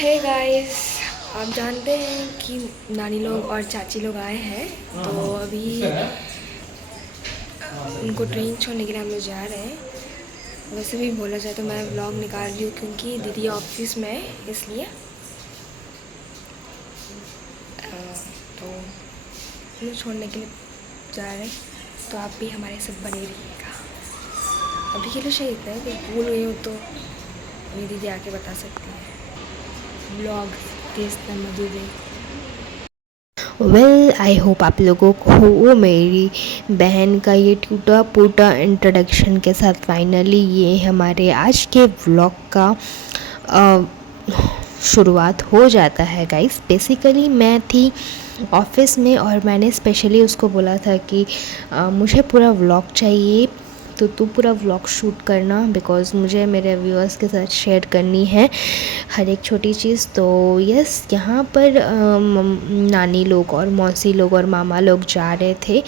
Hey guys, आप जानते हैं कि नानी लोग और चाची लोग आए हैं। तो अभी उनको ट्रेन छोड़ने के लिए हम लोग जा रहे हैं। वैसे भी बोला जाए तो मैं व्लॉग निकाल रही हूँ क्योंकि दीदी ऑफिस में है, इसलिए तो हम लोग छोड़ने के लिए जा रहे हैं। तो आप भी हमारे साथ बने रहिएगा। अभी के लिए शायद इतना है कि भूल गई हूँ तो मेरी दीदी आके बता सकती है। ब्लॉग किस तरह दीदी। वेल आई होप आप लोगों को मेरी बहन का ये टूटा फूटा इंट्रोडक्शन के साथ फाइनली ये हमारे आज के व्लॉग का अ, शुरुआत हो जाता है गाइस। बेसिकली मैं थी ऑफिस में और मैंने स्पेशली उसको बोला था कि मुझे पूरा व्लॉग चाहिए, तो तू पूरा व्लॉग शूट करना, बिकॉज़ मुझे मेरे व्यूअर्स के साथ शेयर करनी है हर एक छोटी चीज़। तो यस, यहाँ पर नानी लोग और मौसी लोग और मामा लोग जा रहे थे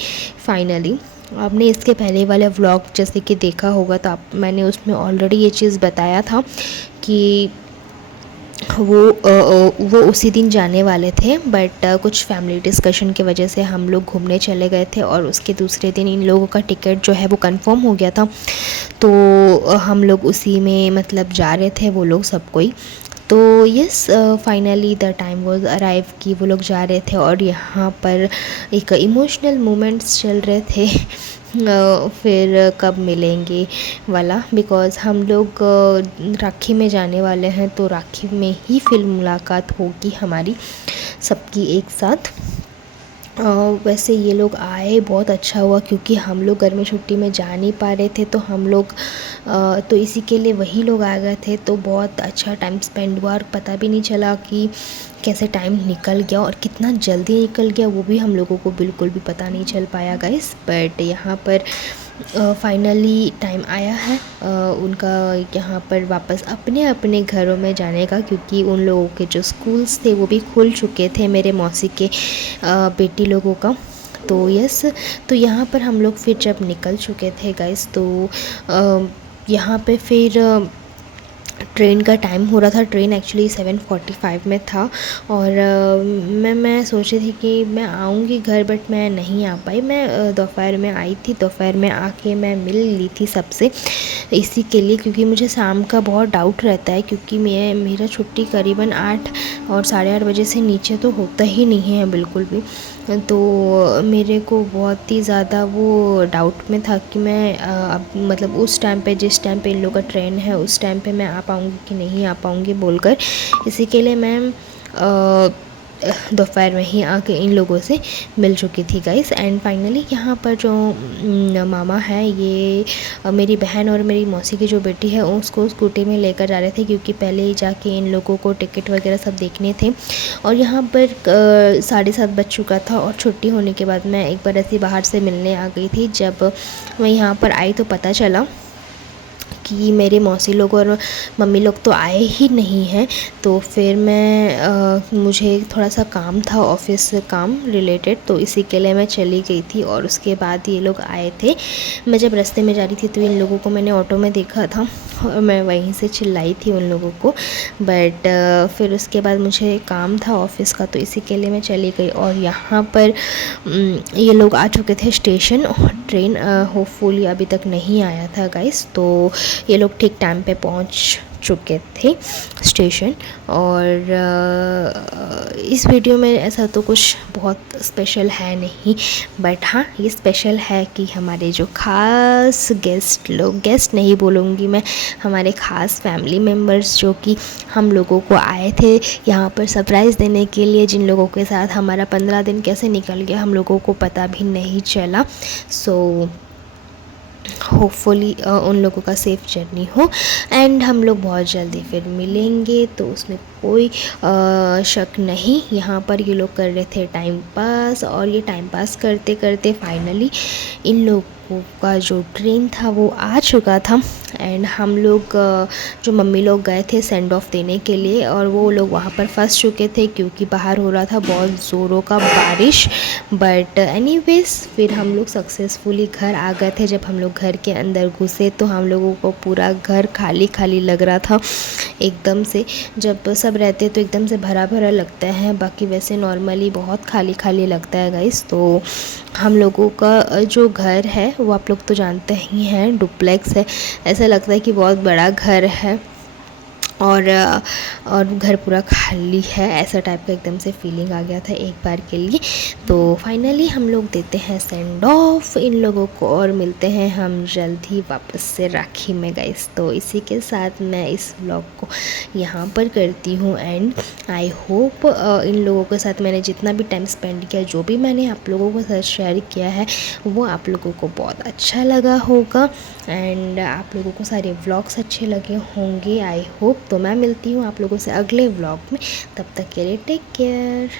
फाइनली। आपने इसके पहले वाले व्लॉग जैसे कि देखा होगा तो मैंने उसमें ऑलरेडी ये चीज़ बताया था कि वो उसी दिन जाने वाले थे, बट कुछ फैमिली डिस्कशन की वजह से हम लोग घूमने चले गए थे और उसके दूसरे दिन इन लोगों का टिकट जो है वो कंफर्म हो गया था। तो हम लोग उसी में मतलब जा रहे थे वो लोग सब कोई। तो yes, finally the time was arrive कि वो लोग जा रहे थे और यहाँ पर एक इमोशनल मोमेंट्स चल रहे थे फिर कब मिलेंगे वाला, बिकॉज़ हम लोग राखी में जाने वाले हैं, तो राखी में ही फिर मुलाकात होगी हमारी सबकी एक साथ। वैसे ये लोग आए बहुत अच्छा हुआ क्योंकि हम लोग गर्मी छुट्टी में जा नहीं पा रहे थे, तो हम लोग तो इसी के लिए वही लोग आ गए थे। तो बहुत अच्छा टाइम स्पेंड हुआ और पता भी नहीं चला कि कैसे टाइम निकल गया और कितना जल्दी निकल गया, वो भी हम लोगों को बिल्कुल भी पता नहीं चल पाया गाइस। बट यहाँ पर फाइनली टाइम आया है उनका यहाँ पर वापस अपने अपने घरों में जाने का, क्योंकि उन लोगों के जो स्कूल्स थे वो भी खुल चुके थे, मेरे मौसी के बेटी लोगों का। तो यस, तो यहाँ पर हम लोग फिर जब निकल चुके थे गाइस, तो यहाँ पे फिर ट्रेन का टाइम हो रहा था। ट्रेन एक्चुअली 7:45 में था और मैं सोची थी कि मैं आऊँगी घर, बट मैं नहीं आ पाई। मैं दोपहर में आई थी, दोपहर में आके मैं मिल ली थी सबसे इसी के लिए, क्योंकि मुझे शाम का बहुत डाउट रहता है, क्योंकि मेरा छुट्टी करीबन 8 और 8:30 बजे से नीचे तो होता ही नहीं है बिल्कुल भी। तो मेरे को बहुत ही ज़्यादा वो डाउट में था कि मैं अब मतलब उस टाइम पे, जिस टाइम पे इन लोगों का ट्रेन है उस टाइम पे मैं आ पाऊँगी कि नहीं आ पाऊँगी बोलकर, इसी के लिए मैं दोपहर में ही आके इन लोगों से मिल चुकी थी गाइस। एंड फाइनली यहाँ पर जो मामा है, ये मेरी बहन और मेरी मौसी की जो बेटी है उसको स्कूटी में लेकर जा रहे थे, क्योंकि पहले ही जाके इन लोगों को टिकट वगैरह सब देखने थे। और यहाँ पर 7:30 बज चुका था और छुट्टी होने के बाद मैं एक बार ऐसे बाहर से मिलने आ गई थी। जब मैं यहाँ पर आई तो पता चला कि मेरे मौसी लोग और मम्मी लोग तो आए ही नहीं हैं। तो फिर मुझे थोड़ा सा काम था, ऑफिस काम रिलेटेड, तो इसी के लिए मैं चली गई थी और उसके बाद ये लोग आए थे। मैं जब रास्ते में जा रही थी तो इन लोगों को मैंने ऑटो में देखा था और मैं वहीं से चिल्लाई थी उन लोगों को। बट फिर उसके बाद मुझे काम था ऑफिस का, तो इसी के लिए मैं चली गई। और यहाँ पर ये लोग आ चुके थे स्टेशन और ट्रेन होपफुली अभी तक नहीं आया था गाइस। तो ये लोग ठीक टाइम पे पहुंच चुके थे स्टेशन। और इस वीडियो में ऐसा तो कुछ बहुत स्पेशल है नहीं, बट हाँ ये स्पेशल है कि हमारे जो ख़ास गेस्ट लोग, गेस्ट नहीं बोलूँगी मैं, हमारे ख़ास फैमिली मेम्बर्स जो कि हम लोगों को आए थे यहाँ पर सरप्राइज़ देने के लिए, जिन लोगों के साथ हमारा 15 दिन कैसे निकल गया हम लोगों को पता भी नहीं चला। सो होपफुली उन लोगों का सेफ़ जर्नी हो एंड हम लोग बहुत जल्दी फिर मिलेंगे, तो उसमें कोई शक नहीं। यहाँ पर ये लोग कर रहे थे टाइम पास, और ये टाइम पास करते करते फाइनली इन लोगों लोगों का जो ट्रेन था वो आ चुका था एंड हम लोग जो मम्मी लोग गए थे सेंड ऑफ देने के लिए और वो लोग वहाँ पर फंस चुके थे क्योंकि बाहर हो रहा था बहुत ज़ोरों का बारिश। बट एनीवेज फिर हम लोग सक्सेसफुली घर आ गए थे। जब हम लोग घर के अंदर घुसे तो हम लोगों को पूरा घर खाली खाली लग रहा था एकदम से। जब सब रहते तो एकदम से भरा भरा लगता है, बाकी वैसे नॉर्मली बहुत खाली खाली लगता है गाइस। तो हम लोगों का जो घर है वो आप लोग तो जानते ही हैं, डुप्लेक्स है। ऐसा लगता है कि बहुत बड़ा घर है और घर पूरा खाली है, ऐसा टाइप का एकदम से फीलिंग आ गया था एक बार के लिए। तो फाइनली हम लोग देते हैं सेंड ऑफ इन लोगों को और मिलते हैं हम जल्द ही वापस से राखी में गाइस। तो इसी के साथ मैं इस व्लॉग को यहाँ पर करती हूँ एंड आई होप इन लोगों के साथ मैंने जितना भी टाइम स्पेंड किया, जो भी मैंने आप लोगों के साथ शेयर किया है वो आप लोगों को बहुत अच्छा लगा होगा एंड आप लोगों को सारे व्लॉग्स अच्छे लगे होंगे आई होप। तो मैं मिलती हूँ आप लोगों से अगले व्लॉग में, तब तक के लिए टेक केयर।